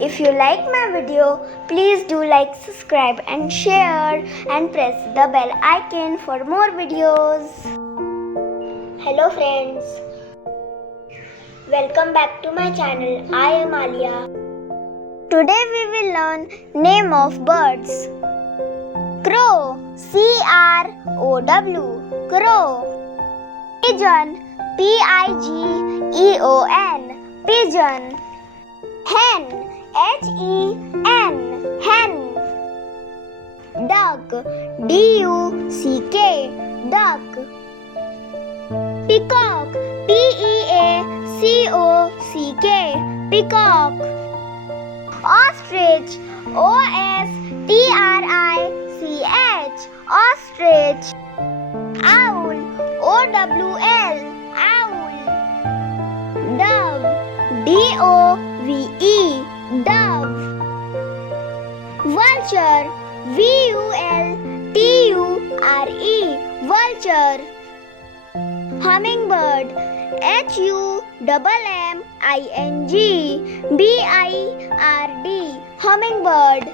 If you like my video, please do like, subscribe and share and press the bell icon for more videos. Hello friends. Welcome back to my channel. I am Aaliya. Today we will learn name of birds. Crow, C-R-O-W, crow. Pigeon, P-I-G-E-O-N, pigeon. Hen, H-E-N, hen. Duck, D-U-C-K, duck. Peacock, P-E-A-C-O-C-K, peacock. Ostrich, O-S-T-R-I-C-H, ostrich. Owl, O-W-L, owl. Dove, D-O-V-E, dove. Vulture, V-U-L-T-U-R-E, vulture. Hummingbird, H-U-M-M-I-N-G-B-I-R-D, hummingbird.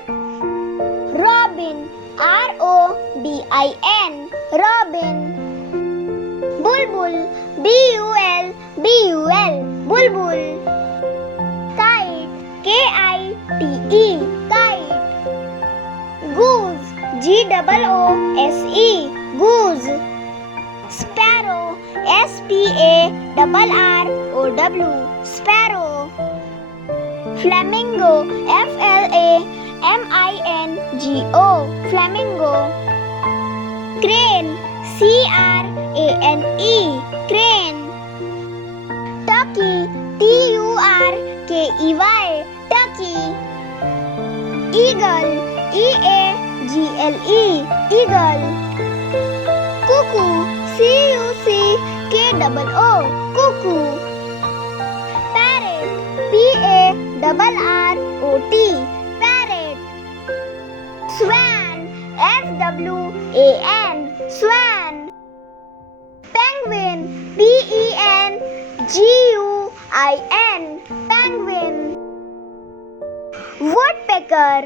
Robin, R-O-B-I-N, robin. Bulbul, B-U-L-B-U-L, bulbul. Kite, K-I-T-E, kite. Goose, G-O-O-S-E, goose. Sparrow, S-P-A-R-R-O-W, sparrow. Flamingo, F-L-A-M-I-N-G-O, flamingo. Crane, C-R-A-N-E, crane. Turkey, T-U-R-K-E-Y, turkey. Eagle, E-A-G-L-E, eagle. Cuckoo, C-U-C-K-O-O, cuckoo. Parrot, P-A-R-R-O-T, parrot. Swan, S-W-A-N, swan. Penguin, P-E-N-G-U-I-N, penguin. Woodpecker,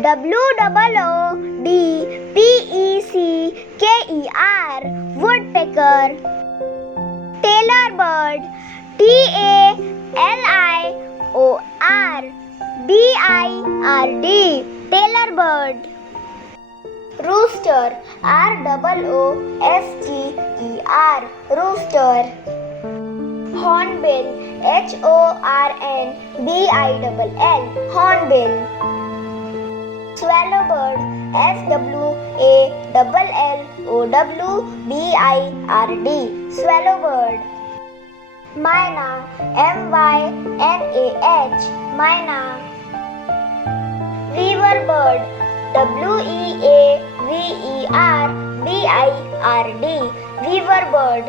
W-O-O-D-P-E-C-K-E-R, woodpecker. Tailor bird, T-A-L-I-O-R-B-I-R-D, tailor bird. Rooster, R-O-O-S-T-E-R, rooster. Hornbill, H-O-R-N-B-I-L-L, hornbill. Swallowbird, S-W-A-L-L-O-W-B-I-R-D, swallowbird. Myna, M-Y-N-A-H, myna. Weaver bird, W-E-A-V-E-R-B-I-R-D, weaver bird.